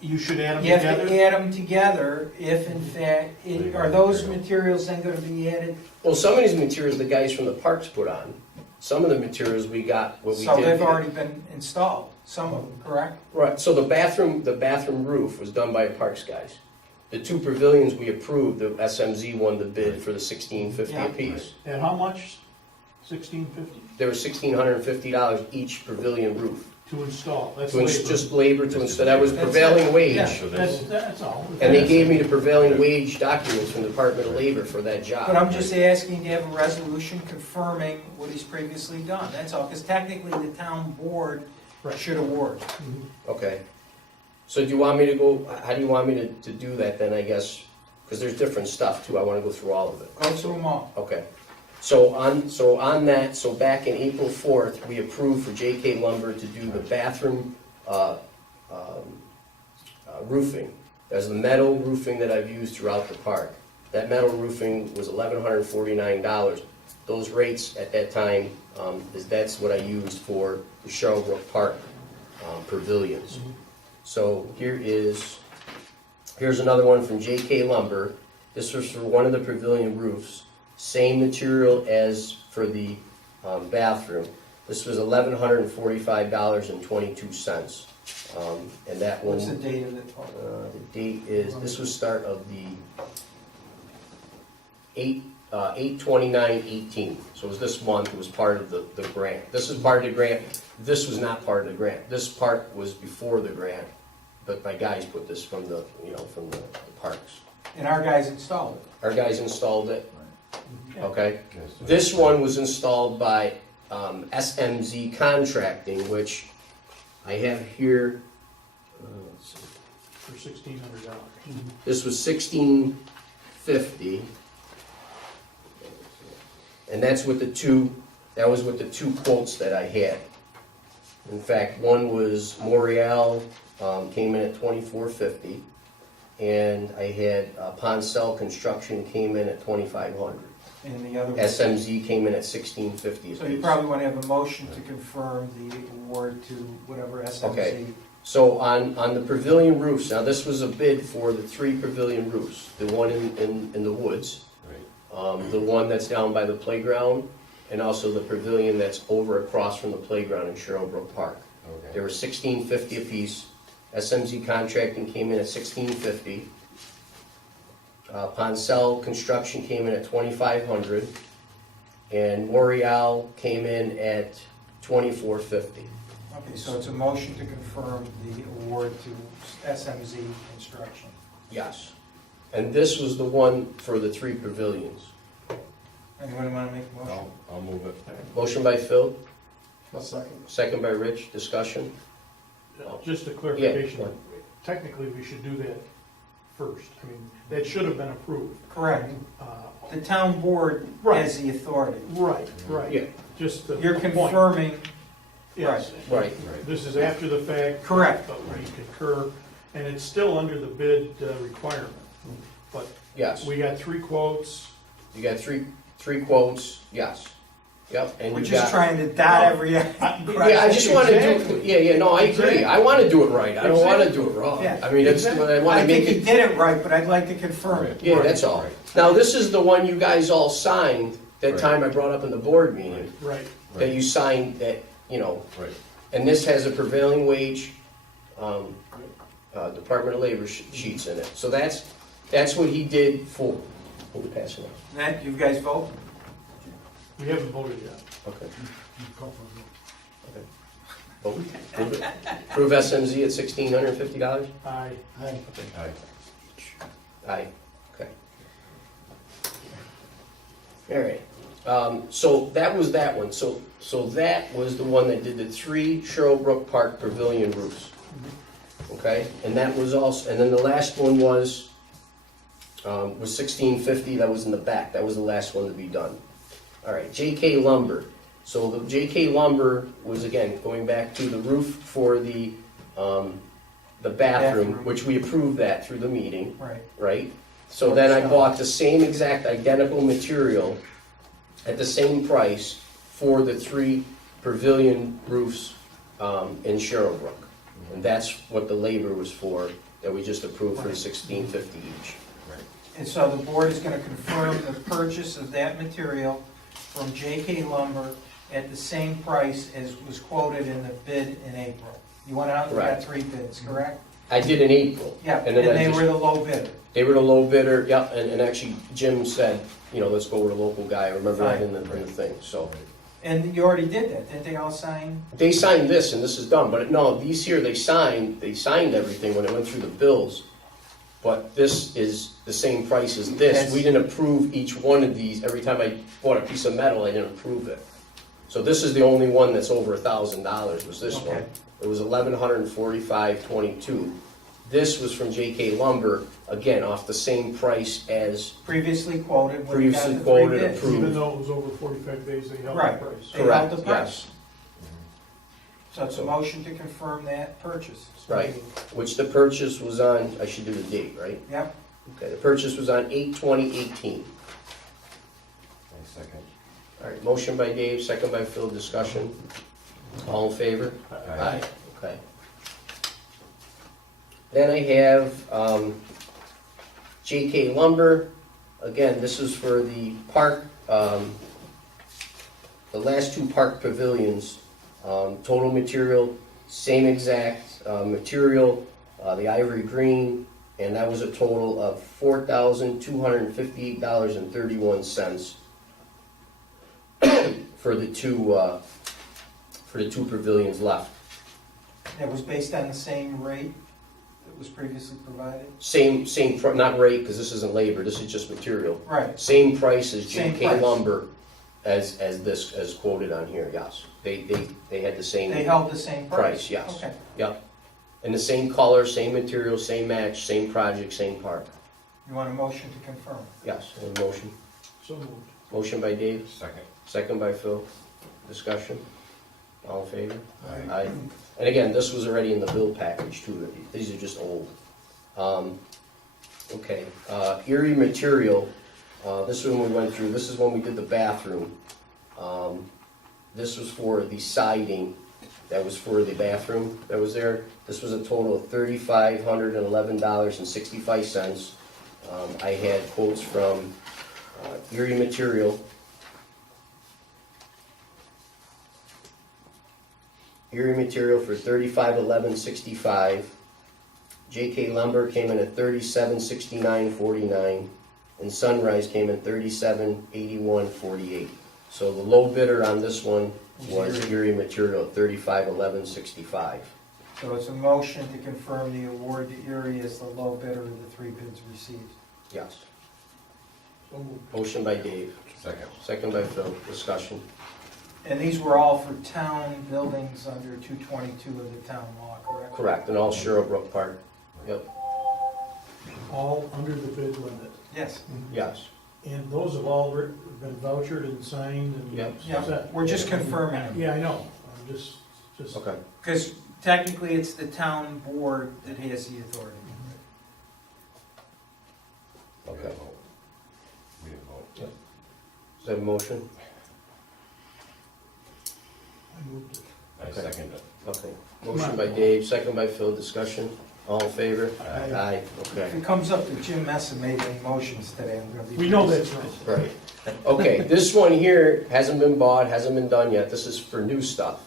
you should add them You have to together? add them together if in fact, are those materials then gonna be added? well, some of these materials the guys from the parks put on. Some of the materials we got, what we did. So they've already been installed, some of them, correct? Right, so the bathroom roof was done by the parks guys. The 2 pavilions we approved, the SMZ won the bid for the $16.50 Yeah. apiece. And how much? $16.50 They were $1,650 each pavilion roof. to install? That's To labor. just labor to install, that was That's prevailing it. wage. Yeah. So That's all. And they gave me the prevailing wage documents from the Department of Labor for that job. But I'm just asking to have a resolution confirming what he's previously done, that's all, because technically the town board Right. should award. Mhm. Okay. So do you want me to go, how do you want me to do that then, I guess? Because there's different stuff too, I want to go through all of it. Go through them all. Okay. So on that, so back in April 4th, we approved for JK Lumber to do the bathroom roofing. That's the metal roofing that I've used throughout the park. That metal roofing was $1,149. Those rates at that time, that's what I used for the Sherrillbrook Park pavilions. So here's another one from JK Lumber. This was for one of the pavilion roofs. Same material as for the bathroom. This was $1,145.22. And that one, What's the date of it? the date is, this was start of the 8/29/18. So it was this month, it was part of the grant. This is part of the grant, this was not part of the grant. This part was before the grant, but my guys put this from the parks. And our guys installed it. Our guys installed it, okay? Okay, so- This one was installed by SMZ Contracting, which I have here, let's see. For $1,600. This was $16.50. And that was with the two quotes that I had. In fact, one was Morial, came in at $24.50. And I had Poncel Construction came in at $2,500. And the other one. SMZ came in at $16.50 So you apiece. probably want to have a motion to confirm the award to whatever SMC. Okay. So on the pavilion roofs, now this was a bid for the 3 pavilion roofs. The one in the woods, Right. the one that's down by the playground, and also the pavilion that's over across from the playground in Sherrillbrook Park. They Okay. were $16.50 apiece. SMZ Contracting came in at $16.50. Poncel Construction came in at $2,500. And Morial came in at $24.50. Okay, so it's a motion to confirm the award to SMZ Construction. Yes. And this was the one for the 3 pavilions. Anyone want to make a motion? I'll move it. Motion by Phil, A second. second by Rich, discussion. Just a clarification, technically, we should do that first. I mean, that should have been approved. Correct. Uh, The town board Right. has the authority. Right, right. Yeah. Just the You're point. confirming, Yes. Right. This is after the fact. Correct. But we concur, and it's still under the bid requirement. But Yes. we got 3 quotes. You got three quotes, yes. Yep, and we're you just got. trying to dot every I. Yeah, I just wanna do, Exactly. no, I agree. Exactly. I wanna do it right. I don't wanna Exactly. do it wrong. Yeah. I mean, that's, I wanna I make think he it, did it right, but I'd like to confirm it. yeah, that's all. Now, this is the one you guys all signed that Right. time I brought up in the board meeting, Right. that you signed that, you know, Right. and this has a prevailing wage, Department of Labor sheets in it. So that's what he did for, we'll pass it on. That, you guys vote? We haven't voted yet. Okay. You call for a vote. Vote. Prove it. Prove SMZ at $1,650? Aye. Aye. Aye. Aye, okay. All right, so that was that one. So that was the one that did the 3 Sherrillbrook Park Pavilion roofs. Okay, and that was also, and then the last one was $1,650, that was in the back. That was the last one to be done. All right, JK Lumber. So the JK Lumber was, again, going back to the roof for the bathroom, which we approved that through the meeting. Right. Right? So then I bought the same exact identical material at the same price for the 3 pavilion roofs in Sherrillbrook. And that's what the labor was for, that we just approved for the $1,650 each. And so the board is gonna confirm the purchase of that material from JK Lumber at the same price as was quoted in the bid in April. You went out and got Correct. 3 bids, correct? I did in April. Yeah, And and then I they just- were the low bidder. They were the low bidder, yep, and actually Jim said, you know, let's go with a local guy. I remember that in the thing, so. And you already did that, didn't they all sign? They signed this and this is done, but no, these here, they signed everything when it went through the bills. But this is the same price as this. Yes. We didn't approve each one of these. Every time I bought a piece of metal, I didn't approve it. So this is the only one that's over $1,000, was this one. Okay. It was $1,145.22. This was from JK Lumber, again, off the same price as, Previously quoted when we got Previously the 3 quoted, bids. approved. Even though it was over 45 days, they held the Right. price. They held the Correct, price. yes. So it's a motion to confirm that purchase. Right, which the purchase was on, I should do the date, right? Yep, Okay, the purchase was on 8/20/18. I second. All right, motion by Dave, second by Phil, discussion. All in favor? Aye. Okay. Then I have JK Lumber. Again, this is for the park, the last 2 park pavilions. Total material, same exact material, the ivory green, and that was a total of $4,258.31 for the 2 pavilions left. it was based on the same rate that was previously provided? Same, not rate, because this isn't labor, this is just material. Right, Same price as Same JK price. Lumber as this, as quoted on here, yes. They had the same they held the same price? price, yes. Okay, Yep. And the same color, same material, same match, same project, same part. you want a motion to confirm? Yes, and motion. So moved. Motion by Dave, Second. second by Phil. Discussion? All in favor? Aye. Aye. And again, this was already in the bill package too, these are just old. Okay, Erie Material, this is when we went through, this is when we did the bathroom. This was for the siding, that was for the bathroom that was there. This was a total of $3,511.65. I had quotes from Erie Material. Erie Material for $3511.65. JK Lumber came in at $3769.49, and Sunrise came in $3781.48. So the low bidder on this one was Erie Material at $35,1165. So it's a motion to confirm the award to Erie as the low bidder of the 3 bids received. Yes. So moved. Motion by Dave, Second. second by Phil. Discussion. And these were all for town buildings under 222 of the town law, correct? Correct, and all Sherrillbrook Park. Yep, All under the bid limit. Yes. yes. And those have all been vouchered and signed and. Yep. Yeah, set. we're just confirming them. Yeah, I know, I'm just, Okay. Because technically, it's the town board that has the authority. Okay. We didn't vote. Is that a motion? I moved it. I Okay. second it. Okay. Motion by Dave, second by Phil. Discussion. All in favor? Aye. Aye. If Okay. it comes up that Jim Messa made any motions today, I'm gonna be. We know that's right. Right. Okay, this one here hasn't been bought, hasn't been done yet. This is for new stuff.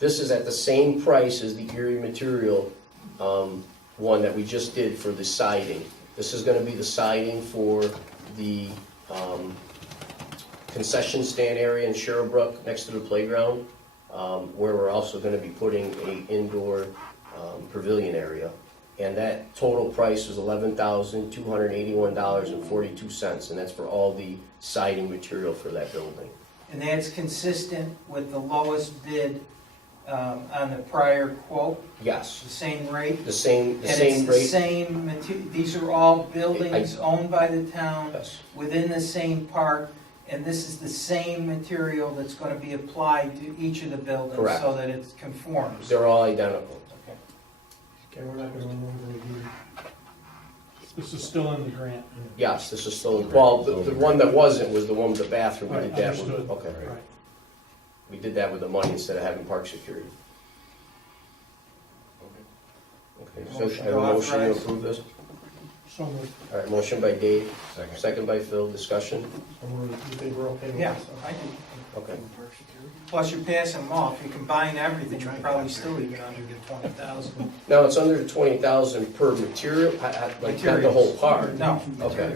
This is at the same price as the Erie Material one that we just did for the siding. This is gonna be the siding for the concession stand area in Sherrillbrook next to the playground, where we're also gonna be putting a indoor pavilion area. And that total price was $11,281.42, and that's for all the siding material for that building. And that's consistent with the lowest bid on the prior quote, Yes, the same rate? the same And it's the rate. same material, these are all buildings owned by the town Yes, within the same park, and this is the same material that's gonna be applied to each of the buildings Correct. so that it conforms. they're all identical. Okay. Okay, we're not gonna run over it here. This is still in the grant. Yes, this is still, well, the one that wasn't was the one with the bathroom. We Right, did that with, understood. okay. Right. We did that with the money instead of having park security. Okay, so I have a motion to approve this. So moved. All right, motion by Dave, Second. second by Phil. Discussion. You think we're okay with Yeah, this? I do. Okay. Plus you're passing them off, you combine everything, you're probably still even under the 20,000. Now, it's under the 20,000 per material, like not the whole part? No.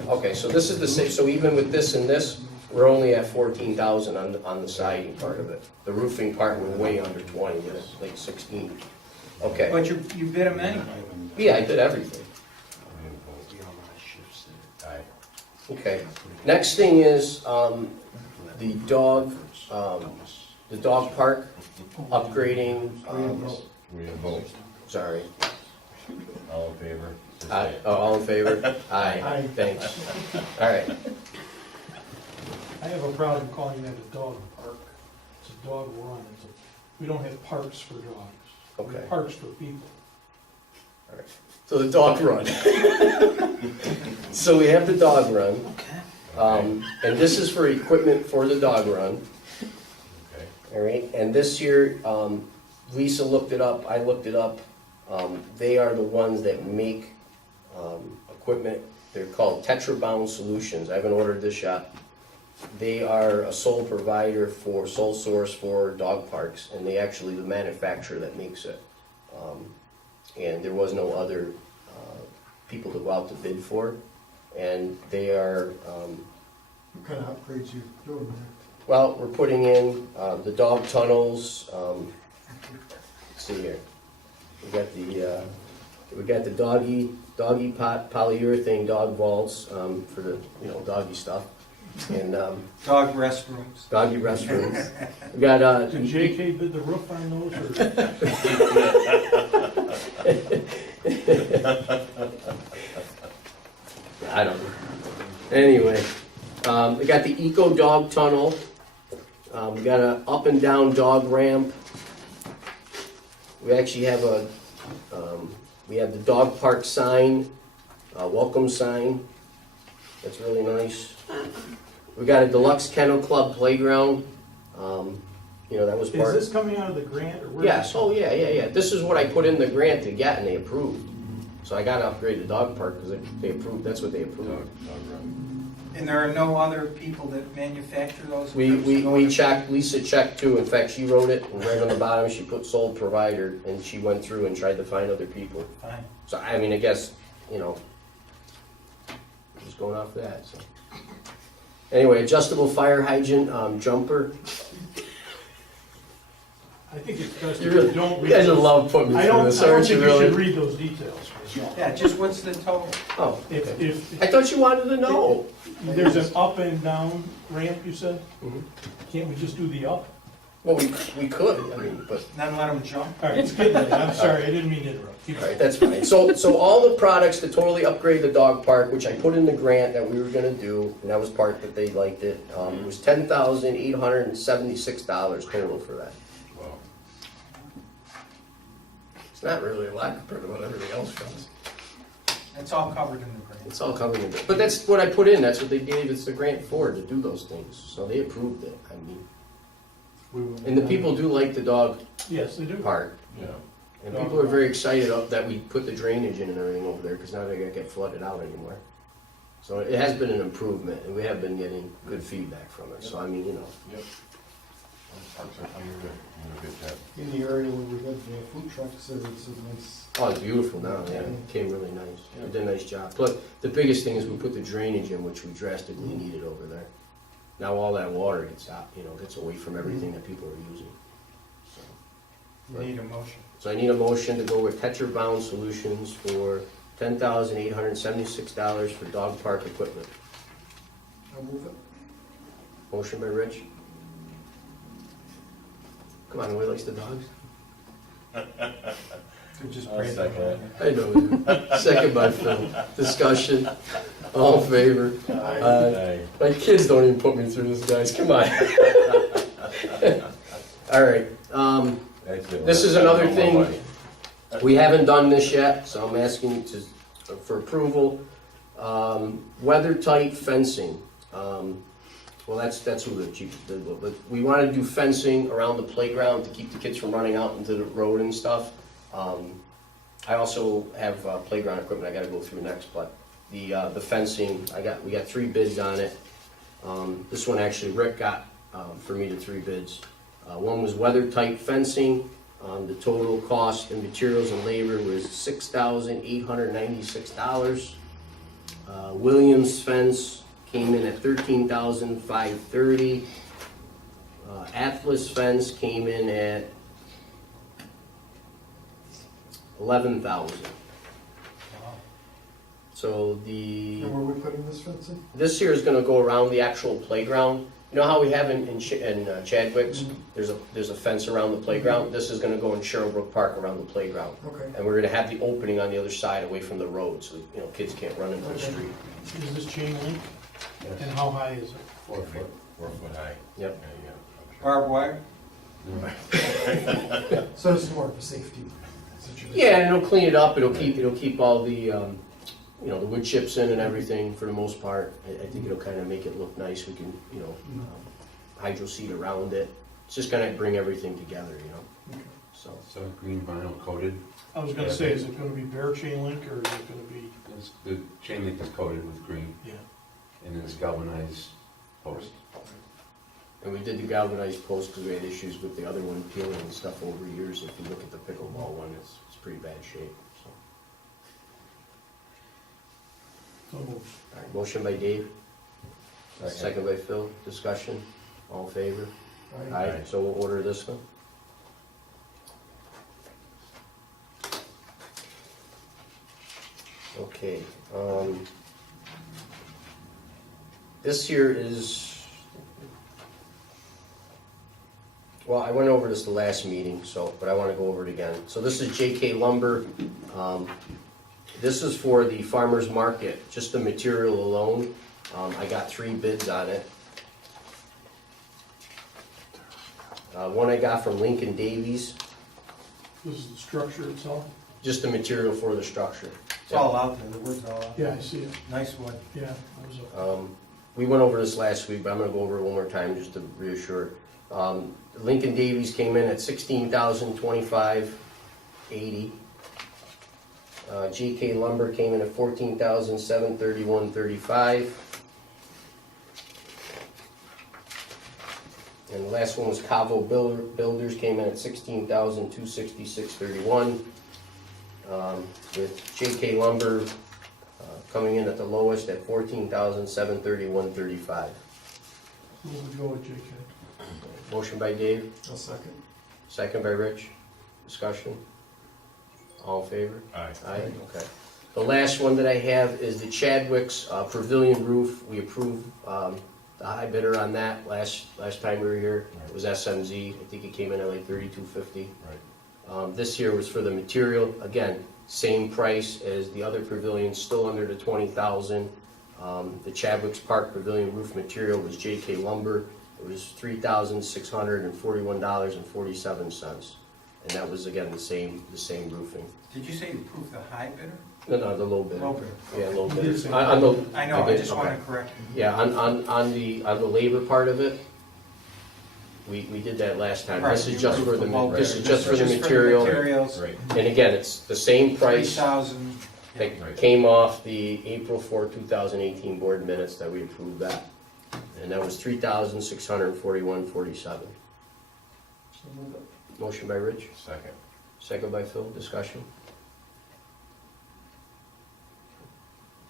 Okay, so this is the same, so even with this and this, we're only at 14,000 on the siding part of it. The roofing part, we're way under 20, we're at like 16. Okay, But you bid them anyway. yeah, I did everything. We didn't vote. Aye. Okay, next thing is, the dog park upgrading, We didn't vote. sorry. All in favor? Just Aye. say- All in favor? Aye, Aye. thanks. All right, I have a problem calling that a dog park. It's a dog run. We don't have parks for dogs. We have Okay. parks for people. so the dog run. So we have the dog run, and this is for equipment for the dog run. Okay. All right, and this year, Lisa looked it up, I looked it up. They are the ones that make equipment. They're called Tetrabound Solutions. I haven't ordered this yet. They are a sole provider for, sole source for dog parks, and they actually the manufacturer that makes it. And there was no other people to go out to bid for. And they are, What kind of upgrades you doing there? well, we're putting in the dog tunnels. Let's see here. We got the doggy pot polyurethane dog vaults for the doggy stuff, and Dog restrooms. doggy restrooms. We got Did JK bid the roof on those or? I don't know. Anyway, we got the Eco Dog Tunnel. We got a up and down dog ramp. We actually have we have the dog park sign, welcome sign. That's really nice. We got a deluxe kennel club playground. That was Is part. this coming out of the grant or where? Yes, oh yeah. This is what I put in the grant to get and they approved. So I gotta upgrade the dog park because they approved, that's what they approved. Dog run. And there are no other people that manufacture those? We checked, Lisa checked too, in fact, she wrote it, and right on the bottom, she put sole provider, and she went through and tried to find other people. Fine. So, I mean, I guess, just going off that, so. Anyway, adjustable fire hydrant, jumper. I think it's best You if really, you don't you read. guys those. love putting me I through don't this, think aren't you you should really? read those details. Yeah, just what's the total? Oh, If, okay. if I thought you wanted to know. there's an up and down ramp, you said, Mhm. can't we just do the up? Well, we could, I mean, but, Then let them jump. All right, it's getting late. I'm sorry, I didn't mean to interrupt. Keep all right, that's fine. So all the products to totally upgrade the dog park, which I put in the grant that we were gonna do, and that was part that they liked it, was $10,876 total for that. Well, It's not really a lot compared to what everything else costs. It's all covered in the grant. It's all covered in it. But that's what I put in, that's what they gave us the grant for, to do those things. So they approved it, I mean. And the people do like the dog Yes, they do. park, you know. And people are very excited that we put the drainage in and everything over there, because now they're gonna get flooded out anymore. So it has been an improvement, and we have been getting good feedback from it, so I mean, you know. yep. Parks are coming good, doing a good job. In the area where we live, the food trucks, it's a nice, Oh, it's beautiful now, yeah, it came really nice, they did a nice job. Plus, the biggest thing is we put the drainage in, which we drastically needed over there. Now all that water gets out, you know, gets away from everything that people are using. So. You need a motion. So I need a motion to go with Tetra Bound Solutions for $10,876 for dog park equipment. I'll move it. Motion by Rich. Come on, nobody likes the dogs? Could just I'll break it. second it. I know. Second by Phil. Discussion. All in favor? Aye. My kids don't even put me through this, guys. Come on. All right. That's it. This is another thing. We haven't done this yet, so I'm asking for approval. Weather-tight fencing. Well, that's who the chief did, but we want to do fencing around the playground to keep the kids from running out into the road and stuff. I also have playground equipment I got to go through next, but the fencing, we got 3 bids on it. This one actually Rick got for me to 3 bids. One was weather-tight fencing. The total cost in materials and labor was $6,896. Williams Fence came in at $13,530. Atlas Fence came in at $11,000. So And where are we putting this fencing? this here is gonna go around the actual playground. You know how we have in Chadwick's, there's a fence around the playground? This is gonna go in Sherrillbrook Park around the playground. Okay. And we're gonna have the opening on the other side away from the road, so, you know, kids can't run into the Okay. street. Is this chain link? Yes. And how high is it? 4 foot, 4 foot high. Yep. Yeah, yeah, I'm Barbed wire? sure. So it's more of a safety situation. Yeah, and it'll clean it up, it'll keep all the, you know, the wood chips in and everything for the most part. I think it'll kind of make it look nice, we can, you know, hydro seed around it. It's just gonna bring everything together, you know, so. So green vinyl coated, I was gonna say, is it gonna be bare chain link or is it gonna be, the chain link is coated with green, yeah? and then it's galvanized post. And we did the galvanized post because we had issues with the other one peeling and stuff over years. If you look at the pickleball one, it's pretty bad shape, so. So moved. All right, motion by Dave, second by Phil, discussion, all in favor? Aye. So we'll order this one. Okay, this here is, well, I went over this the last meeting, but I want to go over it again. So this is JK Lumber. This is for the farmer's market, just the material alone. I got 3 bids on it. One I got from Lincoln Davies, This is the structure itself? just the material for the structure. It's all out there, the wood's all out there. Yeah, I see it. Nice wood. Yeah, that was a, We went over this last week, but I'm gonna go over it one more time just to reassure. Lincoln Davies came in at $16,025.80. GK Lumber came in at $14,731.35. And the last one was Cavo Builders, came in at $16,266.31. With JK Lumber coming in at the lowest at $14,731.35. we'll go with JK. Motion by Dave, I'll second. Second by Rich. Discussion? All in favor? Aye. Aye, okay. The last one that I have is the Chadwick's pavilion roof. We approved the high bidder on that last time we were here. It was SMZ. I think it came in at like $32.50. Right. This year was for the material. Again, same price as the other pavilions, still under the $20,000. The Chadwick's Park Pavilion roof material was JK Lumber. It was $3,641.47. And that was, again, the same roofing. Did you say you approved the high bidder? No, the low bid. Low bidder. Yeah, low You bid. did say On the- I know, I did, just okay. want to correct you. Yeah, on the labor part of it, we did that last time. This Right, is you just for the, approved the low this is bidder. just for the This is material. materials, Right. And again, it's the same price 3,000. that Right. came off the April 4, 2018 board minutes that we approved that. And that was $3,641.47. So move it. Motion by Rich, Second. second by Phil, discussion.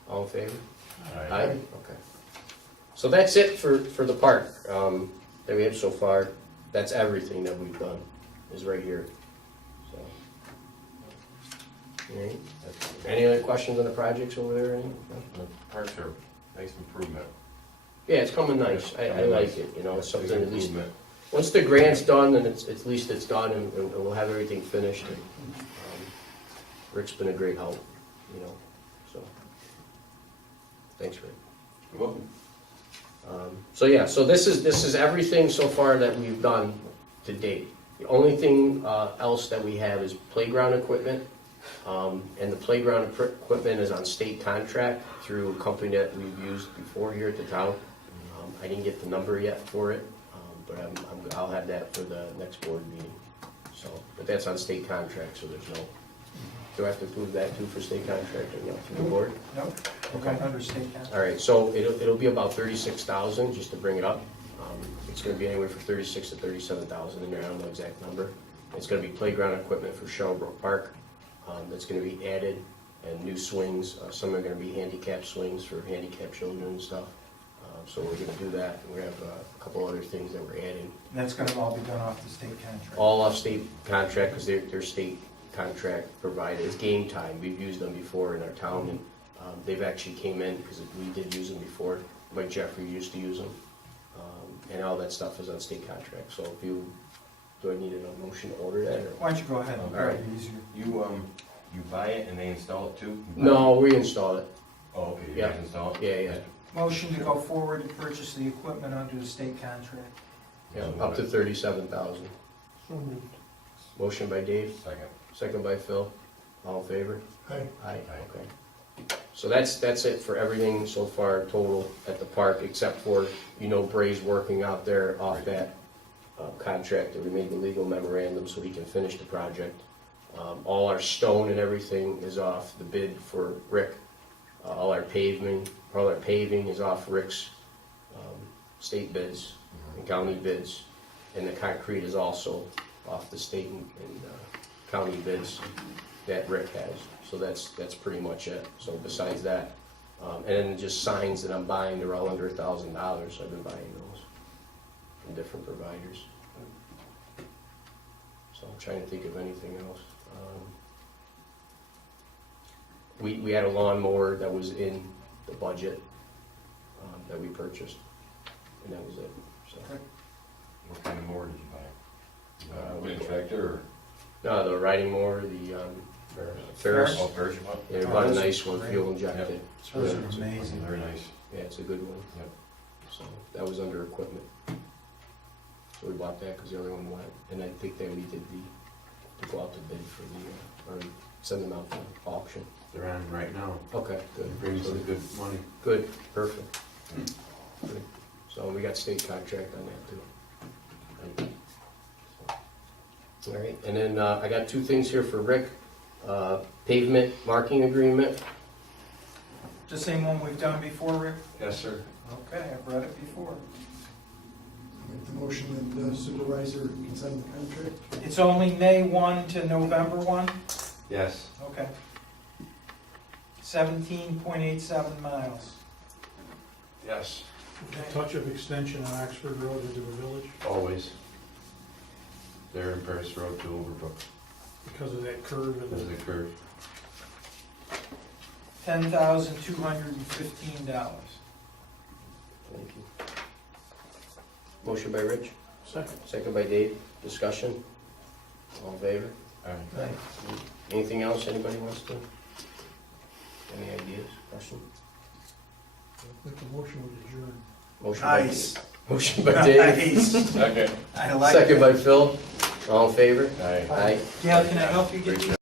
All in favor? Aye, okay. So that's it for the park, that we have so far. That's everything that we've done, is right here, so. All right. Any other questions on the projects over there, or anything? The parks are nice improvement. Yeah, it's coming nice, I like it, you know, it's Big something at least, improvement. once the grant's done, then at least it's done, and we'll have everything finished. And Rick's been a great help, you know, so. Thanks, Rick. You're welcome. So yeah, so this is everything so far that we've done to date. The only thing else that we have is playground equipment, and the playground equipment is on state contract through a company that we've used before here at the town. I didn't get the number yet for it, but I'll have that for the next board meeting. So, but that's on state contract, so there's no. Do I have to prove that too for state contract or not through the board? Nope, we're going to understate that. All right, so it'll be about 36,000, just to bring it up. It's gonna be anywhere from 36 to 37,000 in there, I don't know the exact number. It's gonna be playground equipment for Sherbrooke Park, that's gonna be added, and new swings. Some are gonna be handicap swings for handicapped children and stuff. So we're gonna do that, and we have a couple other things that we're adding. And that's going to all be done off the state contract. All off state contract, because they're state contract provided. It's Game Time, we've used them before in our town, and they've actually came in, because we did use them before. Mike Jeffrey used to use them. And all that stuff is on state contract, so if you, do I need a motion to order that, or? Why don't you go ahead, All it'll right. be easier. You buy it and they install it too? You buy No, it? we install it, Oh, okay, you Yeah. guys install it? yeah. Motion to go forward and purchase the equipment under the state contract. Yeah, up to 37,000. So moved. Motion by Dave, Second. second by Phil, all in favor? Aye. Aye, okay. So that's it for everything so far total at the park, except for, Bray's working out there off that contract that we made the legal memorandum so he can finish the project. All our stone and everything is off the bid for Rick. All our paving is off Rick's state bids and county bids. And the concrete is also off the state and county bids that Rick has. So that's pretty much it. So besides that, and then just signs that I'm buying, they're all under $1,000. I've been buying those from different providers. So I'm trying to think of anything else. We had a lawnmower that was in the budget that we purchased, and that was it. So What kind of mower did you buy? we- Wind tractor or? no, the riding mower, the Ferris. Oh, Ferris one? Yeah, we bought a nice one, fuel injected. Those are amazing. Very nice. Yeah, it's a good one. Yep. So that was under equipment. So we bought that because the other one went, and I think that we did to go out to bid for or send them out to auction. They're on right now. Okay, It good. brings in good money. Good, perfect. Good. So we got state contract on that too. All right, and then I got two things here for Rick. Pavement marking agreement. The same one we've done before, Rick? Yes, sir. Okay, I've read it before. Make the motion that the supervisor can sign the contract. It's only May 1 to November 1? Yes. Okay. 17.87 miles. Yes. A touch of extension on Oxford Road into the village. Always. there in Paris Road to Overbrook, Because of that curve because of and the curve. $10,215. Thank you. Motion by Rich, the second. second by Dave, discussion, all in favor? Aye. Anything else anybody wants to? Any ideas, question? I think the motion would adjourn. Motion by Nice. Dave. Motion by Dave, Nice. Okay. I like second it. by Phil, all in favor? Aye. Aye. Gail, can I help you get these?